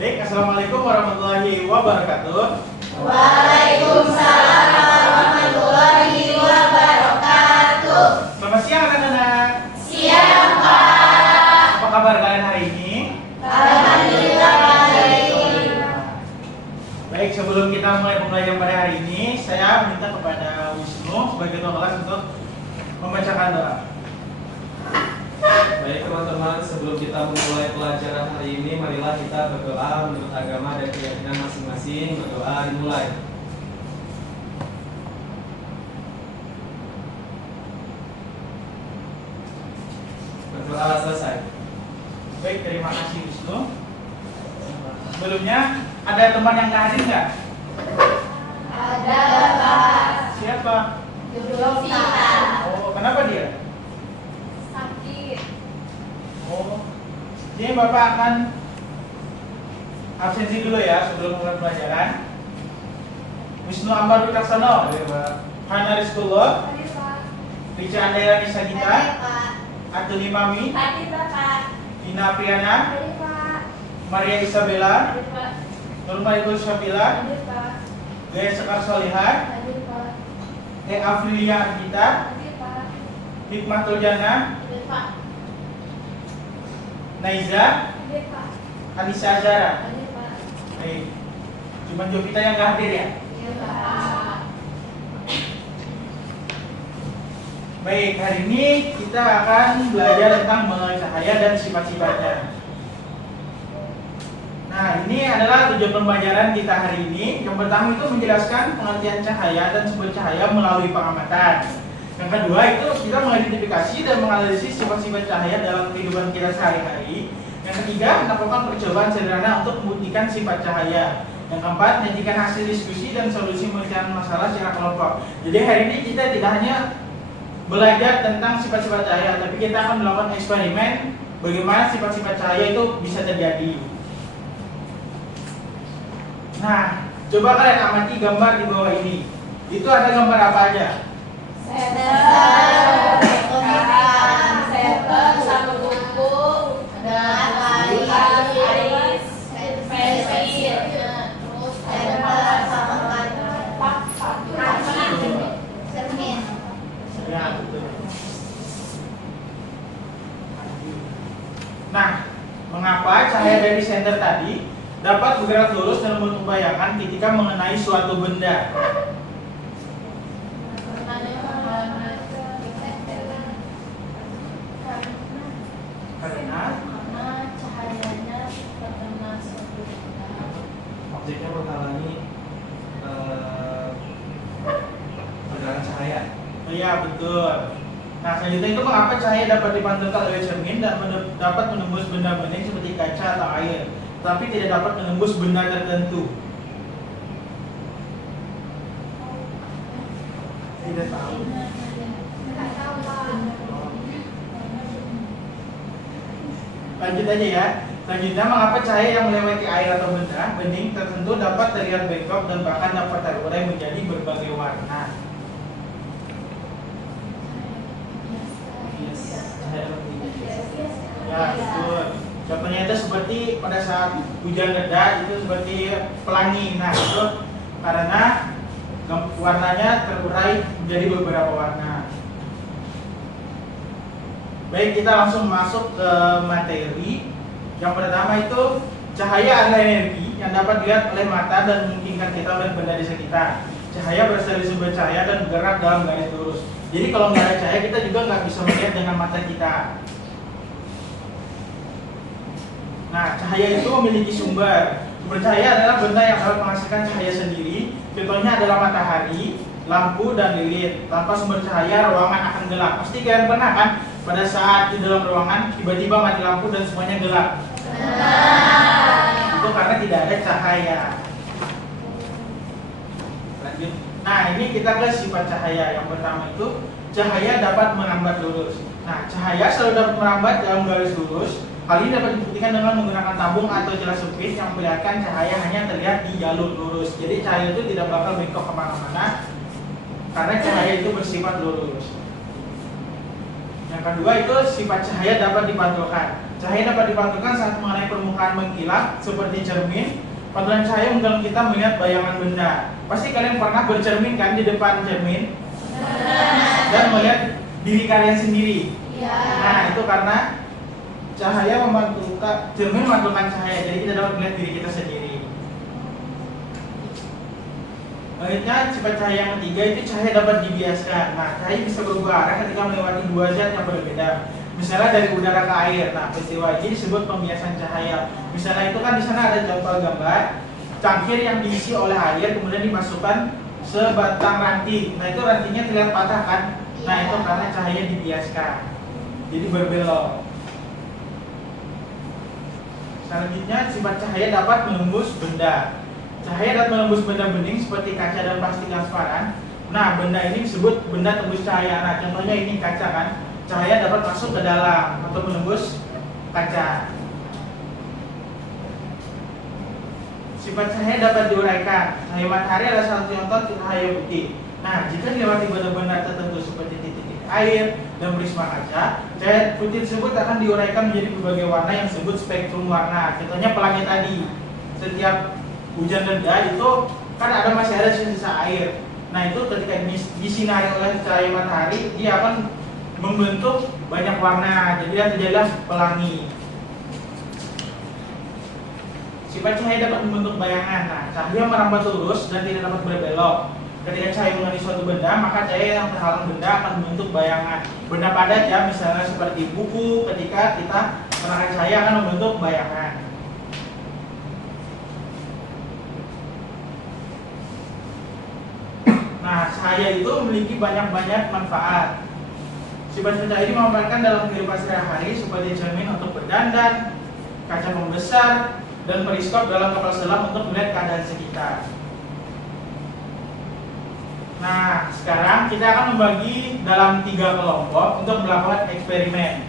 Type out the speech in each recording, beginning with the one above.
Baik, assalamualaikum warahmatullahi wabarakatuh. Waalaikumsalam warahmatullahi wabarakatuh. Selamat siang anak-anak. Siang, Pak. Apa kabar kalian hari ini? Alhamdulillah baik. Baik, sebelum kita mulai pembelajaran pada hari ini, saya minta kepada Wisnu sebagai ketua kelas untuk membacakan doa. Baik teman-teman, sebelum kita memulai pelajaran hari ini, marilah kita berdoa menurut agama dan keyakinan masing-masing. Berdoa dimulai. Berdoa selesai. Baik, terima kasih Wisnu. Sebelumnya, ada teman yang nggak hadir nggak? Ada Bapak. Siapa? Jovita. Oh, kenapa dia? Sakit. Oh, jadi Bapak akan absensi dulu ya sebelum mulai pelajaran. Wisnu Ambar Wicaksono, Hana Rizkullah, Tadi Pak. Rica Andaira Nisa Gita, Tadi Pak. Atuni Mami, Tadi Bapak. Dina Priana, Tadi Pak. Maria Isabella, Tadi Pak. Nurma Ibu Syabila, Tadi Pak. Gaya Sekar Solihah, Tadi Pak. Afrilia Argita, Tadi Pak. Hikmatul Jana, Tadi Pak. Naiza, Tadi Pak. Anissa Azara. Tadi Pak. Baik, cuma Jovita yang nggak hadir ya. Iya Pak. Baik, hari ini kita akan belajar tentang mengenai cahaya dan sifat-sifatnya. Nah, ini adalah tujuan pembelajaran kita hari ini. Yang pertama itu menjelaskan pengertian cahaya dan sumber cahaya melalui pengamatan. Yang kedua itu kita mengidentifikasi dan menganalisis sifat-sifat cahaya dalam kehidupan kita sehari-hari. Yang ketiga, melakukan percobaan sederhana untuk membuktikan sifat cahaya. Yang keempat, menyajikan hasil diskusi dan solusi pemecahan masalah secara kelompok. Jadi hari ini kita tidak hanya belajar tentang sifat-sifat cahaya, tapi kita akan melakukan eksperimen bagaimana sifat-sifat cahaya itu bisa terjadi. Nah, coba kalian amati gambar di bawah ini. Itu ada gambar apa aja? Senter, senter, sama kuku, dan alis, pensil, terus senter sama cermin. Ya, betul. Nah, mengapa cahaya dari senter tadi dapat bergerak lurus dalam bentuk bayangan ketika mengenai suatu benda? Karena Cahayanya terkena suatu benda. Objeknya menghalangi pergerakan cahaya. oh ya, betul. Nah, selanjutnya itu mengapa cahaya dapat dipantulkan oleh cermin dan dapat menembus benda-benda seperti kaca atau air, tapi tidak dapat menembus benda tertentu? Tidak tahu. Nggak tahu Pak. Lanjut aja ya. Selanjutnya, mengapa cahaya yang melewati air atau benda bening tertentu dapat terlihat bengkok dan bahkan dapat terurai menjadi berbagai warna? Ya, betul. Contohnya itu seperti pada saat hujan reda itu seperti pelangi. Nah, itu karena warnanya terurai menjadi beberapa warna. Baik, kita langsung masuk ke materi. Yang pertama itu cahaya adalah energi yang dapat dilihat oleh mata dan memungkinkan kita melihat benda di sekitar. Cahaya berasal dari sumber cahaya dan bergerak dalam garis lurus. Jadi kalau nggak ada cahaya kita juga nggak bisa melihat dengan mata kita. Nah, cahaya itu memiliki sumber. Sumber cahaya adalah benda yang dapat menghasilkan cahaya sendiri. Contohnya adalah matahari, lampu, dan lilin. Tanpa sumber cahaya, ruangan akan gelap. Pasti kalian pernah kan pada saat di dalam ruangan tiba-tiba mati lampu dan semuanya gelap. Itu karena tidak ada cahaya. Lanjut. Nah, ini kita ke sifat cahaya. Yang pertama itu cahaya dapat merambat lurus. Nah, cahaya selalu dapat merambat dalam garis lurus. Hal ini dapat dibuktikan dengan menggunakan tabung atau jelas sempit yang memperlihatkan cahaya hanya terlihat di jalur lurus. Jadi cahaya itu tidak bakal bengkok kemana-mana karena cahaya itu bersifat lurus. Yang kedua itu sifat cahaya dapat dipantulkan. Cahaya dapat dipantulkan saat mengenai permukaan mengkilap seperti cermin. Pantulan cahaya mengundang kita melihat bayangan benda. Pasti kalian pernah bercermin kan di depan cermin dan melihat diri kalian sendiri. Iya. Nah, itu karena cahaya memantulkan, cermin memantulkan cahaya, jadi kita dapat melihat diri kita sendiri. Selanjutnya, sifat cahaya yang ketiga itu cahaya dapat dibiaskan. Nah, cahaya bisa berubah arah ketika melewati dua zat yang berbeda. Misalnya dari udara ke air. Nah, peristiwa ini disebut pembiasan cahaya. Misalnya itu kan di sana ada contoh gambar cangkir yang diisi oleh air kemudian dimasukkan sebatang ranting. Nah, itu rantingnya terlihat patah kan? Nah, itu karena cahaya dibiaskan. Jadi berbelok. Selanjutnya, sifat cahaya dapat menembus benda. Cahaya dapat menembus benda bening seperti kaca dan plastik transparan. Nah, benda ini disebut benda tembus cahaya. Nah, contohnya ini kaca kan. Cahaya dapat masuk ke dalam atau menembus kaca. Sifat cahaya dapat diuraikan. Cahaya matahari adalah salah satu contoh cahaya putih. Nah, jika dilewati benda-benda tertentu seperti titik-titik air dan prisma kaca, cahaya putih tersebut akan diuraikan menjadi berbagai warna yang disebut spektrum warna. Contohnya pelangi tadi. Setiap hujan reda itu kan masih ada sisa air. Nah, itu ketika disinari oleh cahaya matahari, dia akan membentuk banyak warna, jadi terjadilah pelangi. Sifat cahaya dapat membentuk bayangan. Nah, cahaya merambat lurus dan tidak dapat berbelok. Ketika cahaya mengenai suatu benda, maka cahaya yang terhalang benda akan membentuk bayangan. Benda padat ya, misalnya seperti buku, ketika kita menekan cahaya akan membentuk bayangan. Nah, cahaya itu memiliki banyak manfaat. Sifat cahaya ini dimanfaatkan dalam kehidupan sehari-hari seperti cermin untuk berdandan, kaca pembesar, dan periskop dalam kapal selam untuk melihat keadaan sekitar. Nah, sekarang kita akan membagi dalam 3 kelompok untuk melakukan eksperimen.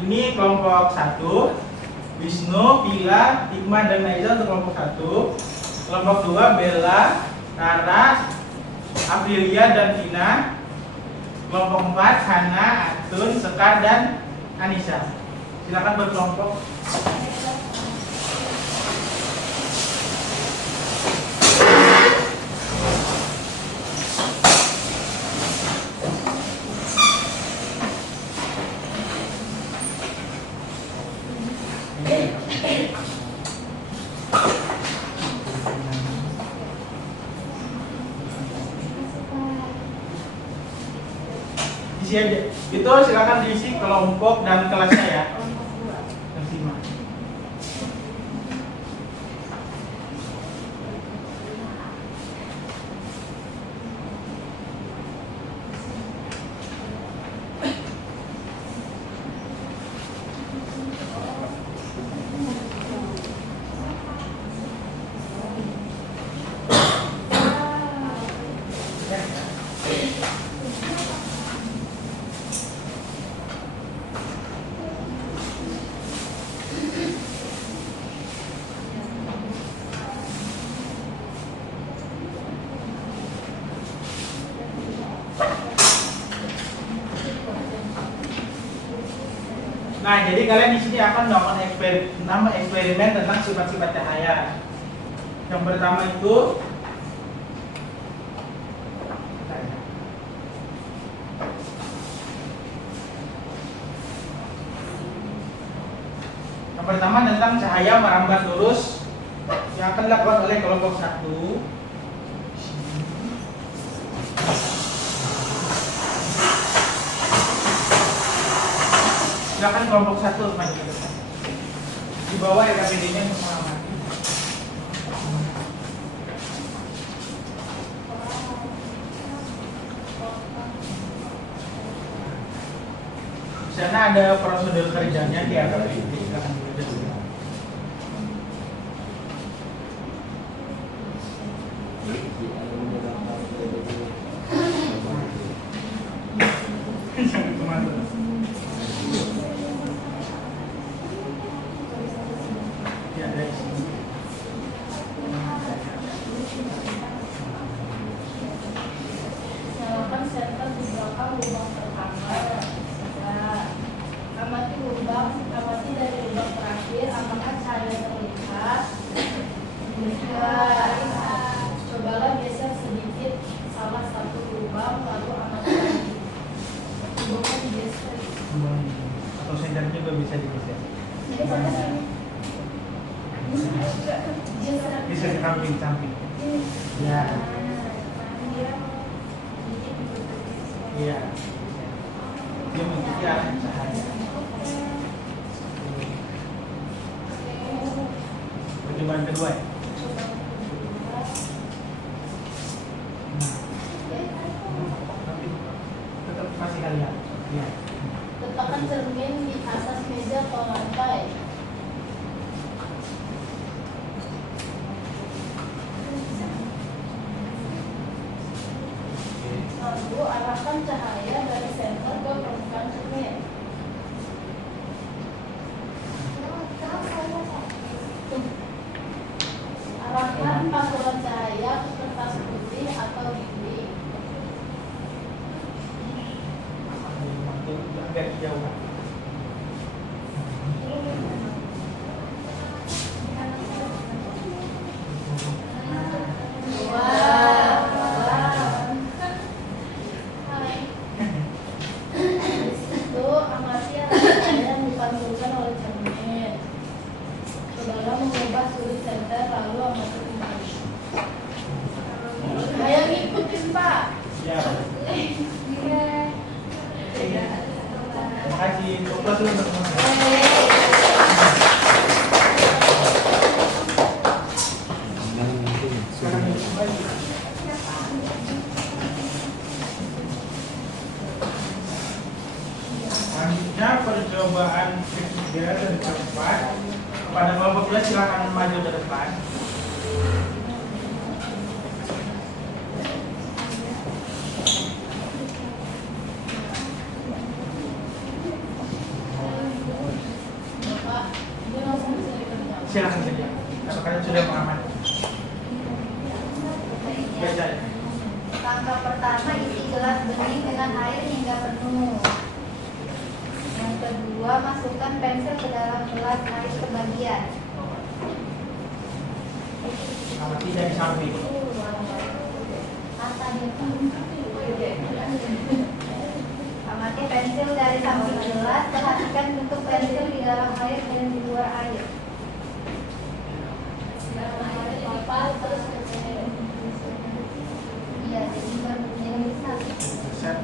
Ini kelompok 1, Wisnu, Pila, Hikmah, dan Naiza untuk kelompok 1. Kelompok 2, Bella, Rara, Aprilia, dan Tina. Kelompok 4, Hana, Atun, Sekar, dan Anissa. Silakan berkelompok. Isi aja. Itu silakan diisi kelompok dan kelasnya ya. Kelas 5. Nah, jadi kalian di sini akan melakukan eksperimen tentang sifat-sifat cahaya. Yang pertama itu tentang cahaya merambat lurus yang akan dilakukan oleh kelompok 1. Silakan kelompok 1 maju. Di bawah LKPD-nya untuk mengamati. Di sana ada prosedur kerjanya di LKPD. Silakan bekerja. Nyalakan senter di belakang lubang pertama. Ya. Bisa di samping. Ya. Iya. Dia mengikuti arah cahaya. Percobaan kedua ya. Tapi tetap masih kalian. Iya. Letakkan cermin di atas meja atau lantai. Lalu arahkan cahaya dari senter ke permukaan cermin. Arahkan pantulan cahaya ke kertas putih atau dinding. Agak jauh. Itu amati arah cahaya yang dipantulkan oleh cermin. Saudara mengubah sudut senter lalu amati tinggi. Ayo ngikutin Pak. Ya. Terima kasih. Fokus dulu teman-teman. Sekarang kembali. Selanjutnya percobaan ketiga dan keempat. Pada kelompok kelas silakan maju ke depan. Pak, ini langsung bisa dikerjakan. Silakan saja. Kalau kalian sudah mengamati. Baca. Langkah pertama, isi gelas bening dengan air hingga penuh. Yang kedua, masukkan pensil ke dalam gelas air sebagian. Amati dari samping. Amati pensil dari samping gelas. Perhatikan bentuk pensil di dalam air dan di luar air. Apa terus kerjain. Iya, jadi berbunyi besar. Besar.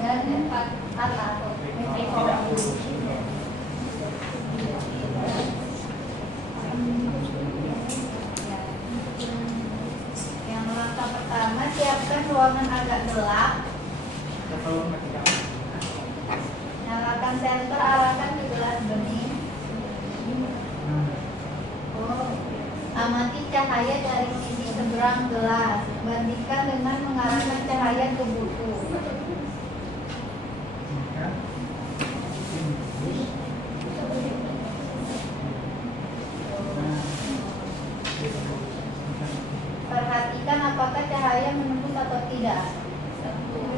Dan empat atau Tidak. Yang langkah pertama, siapkan ruangan agak gelap. Kalau tidak. Nyalakan senter, arahkan ke gelas bening. Amati cahaya dari sisi seberang gelas. Bandingkan dengan mengarahkan cahaya ke buku. Perhatikan apakah cahaya menembus atau tidak.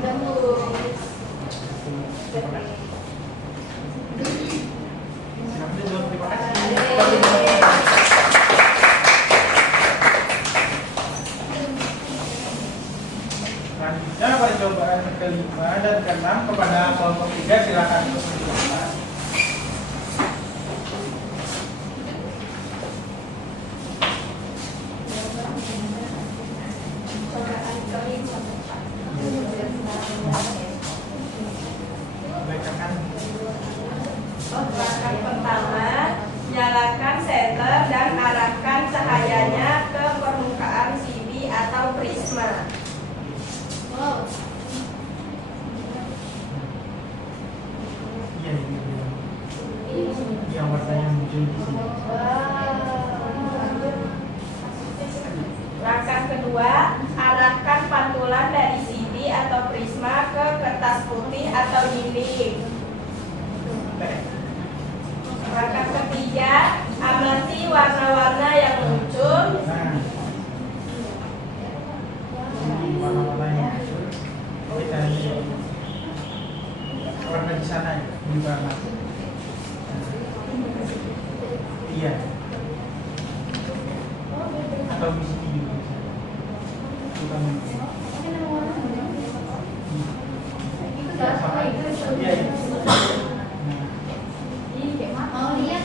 Silakan dulu. Terima kasih. Selanjutnya percobaan kelima dan keenam kepada kelompok 3 silakan untuk mencoba. Bacakan. Langkah pertama, nyalakan senter dan arahkan cahayanya ke permukaan CD atau prisma. Wow. Iya, yang warnanya muncul di sini. Langkah kedua, arahkan pantulan dari CD atau prisma ke kertas putih atau dinding. Langkah ketiga, amati warna-warna yang muncul. Nah, warna-warnanya kita lihat warna di sana ya, di mana? Iya. Atau di sini juga bisa. Bukan. Iya, iya. Nah, Mau lihat?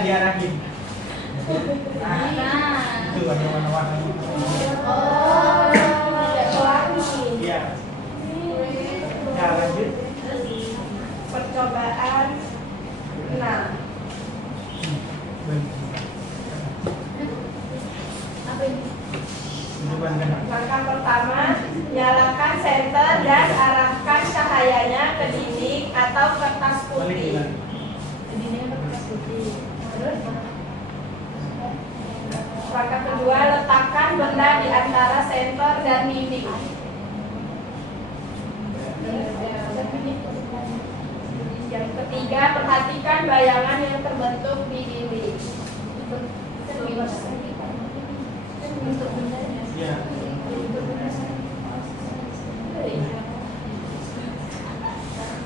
diarahin. Nah, Nah. itu ada warna-warna. Oh. Iya. Nah, lanjut. Percobaan 6. Apa ini? Depan kanan. Langkah pertama, nyalakan senter dan arahkan cahayanya ke dinding atau kertas Balik putih. lagi. Ini kan kertas putih. Terus Langkah kedua, letakkan benda di antara senter dan dinding. Yang ketiga, perhatikan bayangan yang terbentuk di dinding. Untuk bendanya. Iya.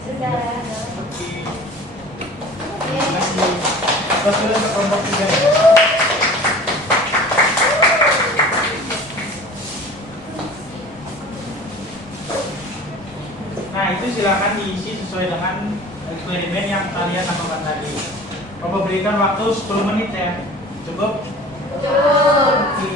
Sudah. Oke. Terima kasih. Terus dulu untuk kelompok 3. Nah, itu silakan diisi sesuai dengan eksperimen yang kalian lakukan tadi. Bapak berikan waktu 10 menit ya. Cukup? Oke.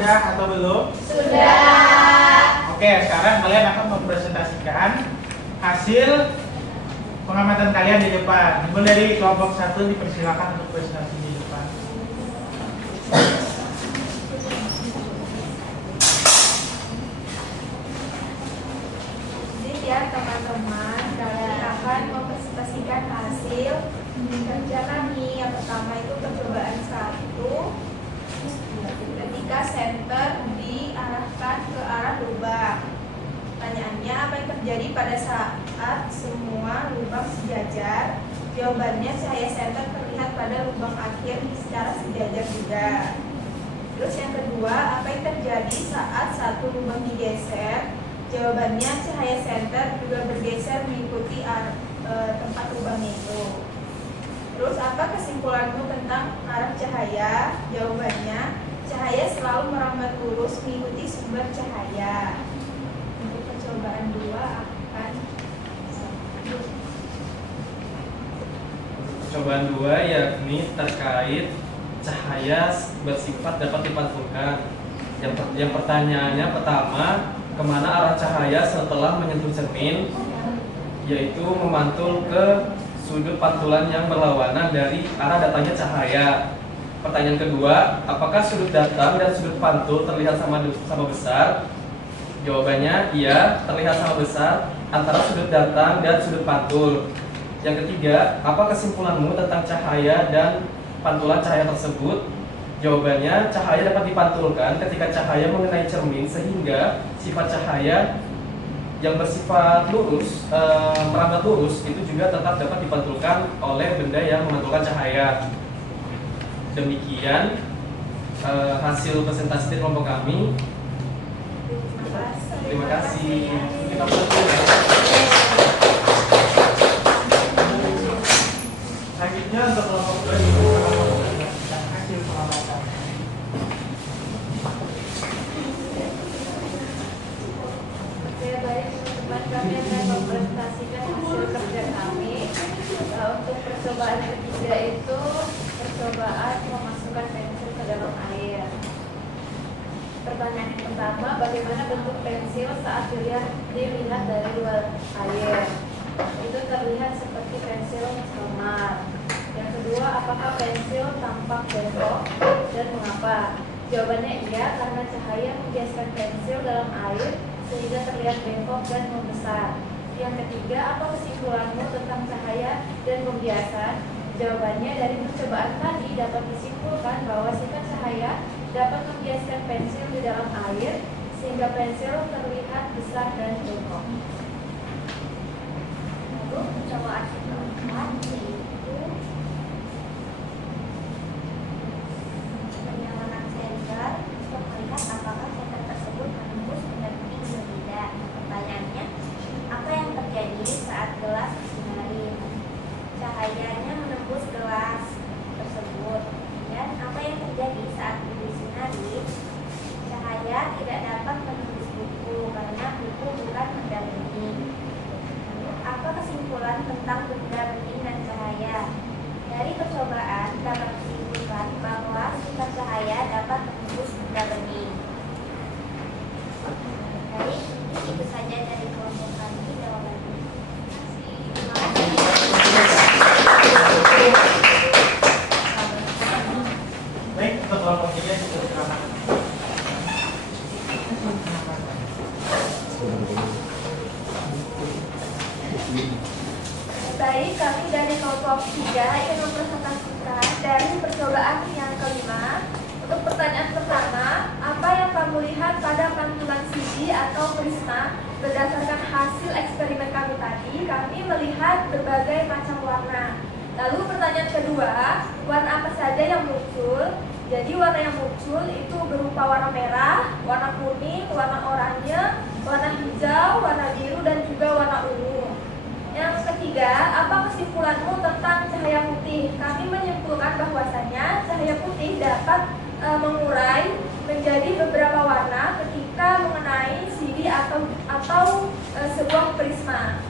Sudah atau belum? Sudah. Oke, sekarang kalian akan mempresentasikan hasil pengamatan kalian di depan. Dimulai dari kelompok 1, dipersilakan untuk presentasi di depan. Jadi ya teman-teman, kalian akan mempresentasikan hasil kerja kami. Yang pertama itu percobaan 1. Ketika senter diarahkan ke arah lubang. Pertanyaannya, apa yang terjadi pada saat semua lubang sejajar? Jawabannya, cahaya senter terlihat pada lubang akhir secara sejajar juga. Terus yang kedua, apa yang terjadi saat satu lubang digeser? Jawabannya, cahaya senter juga bergeser mengikuti tempat lubang itu. Terus apa kesimpulanmu tentang arah cahaya? Jawabannya, cahaya selalu merambat lurus mengikuti sumber cahaya. Untuk percobaan 2 akan Percobaan 2 yakni terkait cahaya bersifat dapat dipantulkan. Yang pertanyaannya pertama, kemana arah cahaya setelah menyentuh cermin, yaitu memantul ke sudut pantulan yang berlawanan dari arah datangnya cahaya. Pertanyaan kedua, apakah sudut datang dan sudut pantul terlihat sama besar? Jawabannya iya, terlihat sama besar antara sudut datang dan sudut pantul. Yang ketiga, apa kesimpulanmu tentang cahaya dan pantulan cahaya tersebut? Jawabannya, cahaya dapat dipantulkan ketika cahaya mengenai cermin sehingga sifat cahaya yang bersifat lurus, merambat lurus itu juga tetap dapat dipantulkan oleh benda yang memantulkan cahaya. Demikian hasil presentasi dari kelompok kami. Terima kasih. Kita Selanjutnya untuk kelompok 2 dipersilakan mempresentasikan hasil pengamatan. Oke, baik teman-teman, kami akan mempresentasikan hasil kerja kami. Untuk percobaan ketiga itu percobaan memasukkan pensil ke dalam air. Pertanyaan yang pertama, bagaimana bentuk pensil saat dilihat dari luar air? Itu terlihat seperti pensil samar. Yang kedua, apakah pensil tampak bengkok dan mengapa? Jawabannya iya, karena cahaya membiaskan pensil dalam air sehingga terlihat bengkok dan membesar. Yang ketiga, apa kesimpulanmu tentang cahaya dan membiasan? Jawabannya, dari percobaan tadi dapat disimpulkan bahwa sifat cahaya dapat membiaskan pensil di dalam air sehingga pensil terlihat besar dan bengkok. Lalu percobaan keempat yaitu penyalakan senter untuk melihat apakah senter tersebut menembus benda bening atau tidak. Pertanyaannya, apa yang terjadi saat gelas disinari? Cahayanya menembus gelas tersebut. Dan apa yang terjadi saat disinari? Cahaya tidak dapat menembus buku karena buku bukan benda bening. Apa kesimpulan tentang benda bening dan cahaya? Dari percobaan dapat disimpulkan bahwa sifat cahaya dapat menembus benda bening. Baik, itu saja dari kelompok kami jawabannya. Terima kasih. Baik, untuk kelompok 3 dipersilakan. Baik, kami dari kelompok 3 ingin mempresentasikan dari percobaan yang kelima. Untuk pertanyaan pertama, apa yang kamu lihat pada pantulan CD atau prisma? Berdasarkan hasil eksperimen kami tadi, kami melihat berbagai macam warna. Lalu pertanyaan kedua, warna apa saja yang muncul? Jadi warna yang muncul itu berupa warna merah, warna kuning, warna oranye, warna hijau, warna biru, dan juga warna ungu. Yang ketiga, apa kesimpulanmu tentang cahaya putih? Kami menyimpulkan bahwasanya cahaya putih dapat mengurai menjadi beberapa warna ketika mengenai CD atau sebuah prisma.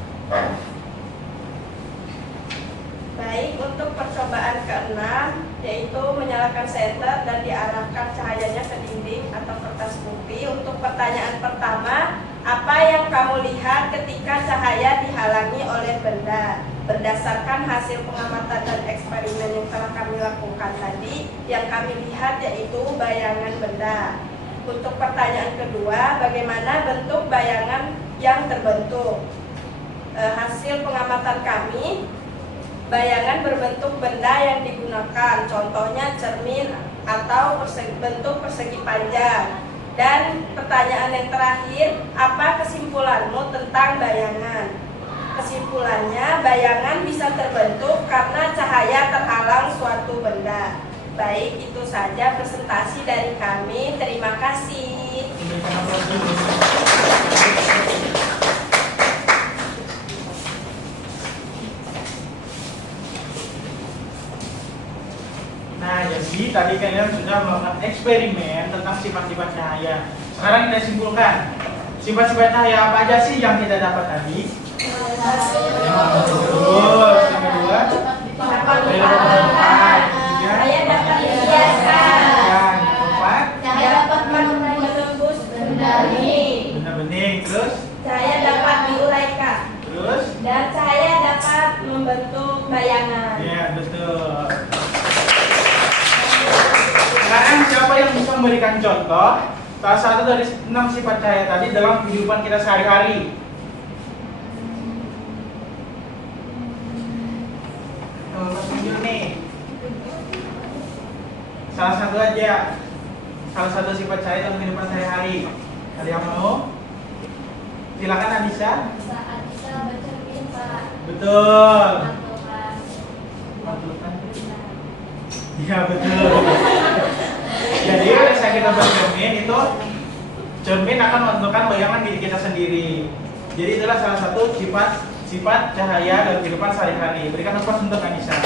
Baik, untuk percobaan keenam, yaitu menyalakan senter dan diarahkan cahayanya ke dinding atau kertas putih. Untuk pertanyaan pertama, apa yang kamu lihat ketika cahaya dihalangi oleh benda? Berdasarkan hasil pengamatan dan eksperimen yang telah kami lakukan tadi, yang kami lihat yaitu bayangan benda. Untuk pertanyaan kedua, bagaimana bentuk bayangan yang terbentuk? Hasil pengamatan kami, bayangan berbentuk benda yang digunakan, contohnya cermin atau bentuk persegi panjang. Dan pertanyaan yang terakhir, apa kesimpulanmu tentang bayangan? Kesimpulannya, bayangan bisa terbentuk karena cahaya terhalang suatu benda. Baik, itu saja presentasi dari kami. Terima kasih. Nah, jadi tadi kalian sudah melakukan eksperimen tentang sifat-sifat cahaya. Sekarang kita simpulkan, sifat-sifat cahaya apa aja sih yang kita dapat tadi? Terus, yang kedua, Cahaya dapat dibiaskan. yang keempat, Cahaya dapat menembus benda bening. Terus, Cahaya dapat diuraikan. terus, Dan cahaya dapat membentuk bayangan. ya betul. Sekarang siapa yang bisa memberikan contoh salah satu dari 6 sifat cahaya tadi dalam kehidupan kita sehari-hari? Mas tunjuk nih. Salah satu aja. Salah satu sifat cahaya dalam kehidupan sehari-hari. Ada yang mau? Silakan Anissa. Saat kita bercermin, Pak. Betul. Mantulkan. Mantulkan. Iya betul. Jadi pada saat kita bercermin itu cermin akan memantulkan bayangan diri kita sendiri. Jadi itulah salah satu sifat cahaya dalam kehidupan sehari-hari. Berikan applause untuk Anissa.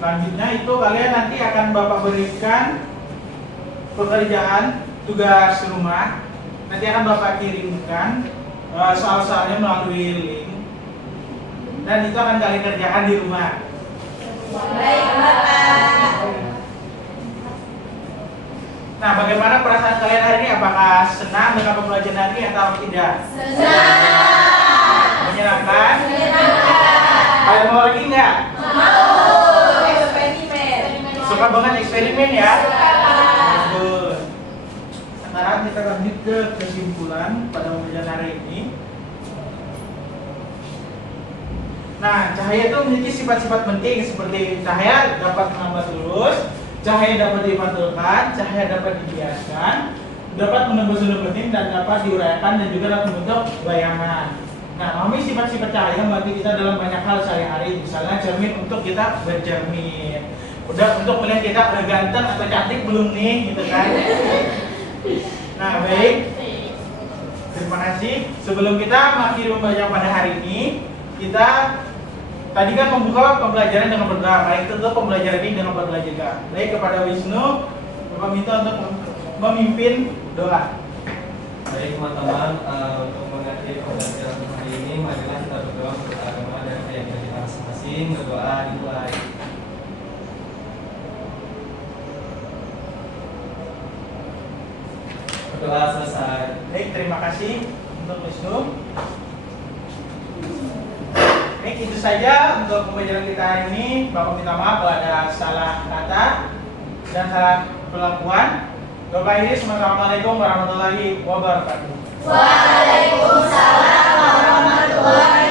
Selanjutnya itu kalian nanti akan Bapak berikan pekerjaan tugas rumah. Nanti akan Bapak kirimkan soal-soalnya melalui link. Dan itu akan kalian kerjakan di rumah. Baik, Bapak. Nah, bagaimana perasaan kalian hari ini? Apakah senang dengan pembelajaran hari ini atau tidak? Senang. Menyenangkan? Menyenangkan. Kalian mau lagi nggak? Mau. Eksperimen. Suka banget eksperimen ya? Suka. Betul. Sekarang kita lanjut ke kesimpulan pada pembelajaran hari ini. Nah, cahaya itu memiliki sifat-sifat penting seperti cahaya dapat menambah lurus, cahaya dapat dipantulkan, cahaya dapat dibiaskan, dapat menembus zona penting dan dapat diuraikan dan juga dapat membentuk bayangan. Nah, memahami sifat-sifat cahaya membantu kita dalam banyak hal sehari-hari, misalnya cermin untuk kita bercermin. Udah untuk melihat kita udah ganteng atau cantik belum nih, gitu kan? Nah, baik. Terima kasih. Sebelum kita mengakhiri pembelajaran pada hari ini, kita tadi kan membuka pembelajaran dengan berdoa. Baik, tutup pembelajaran ini dengan berdoa juga. Baik, kepada Wisnu, Bapak minta untuk memimpin doa. Baik teman-teman, untuk mengakhiri pembelajaran hari ini, marilah kita berdoa untuk agama dan keyakinan kita masing-masing. Berdoa dimulai. Berdoa selesai. Baik, terima kasih untuk Wisnu. Baik, itu saja untuk pembelajaran kita hari ini. Bapak minta maaf kalau ada salah kata dan salah pelakuan. Bapak ini, assalamualaikum warahmatullahi wabarakatuh. Waalaikumsalam warahmatullahi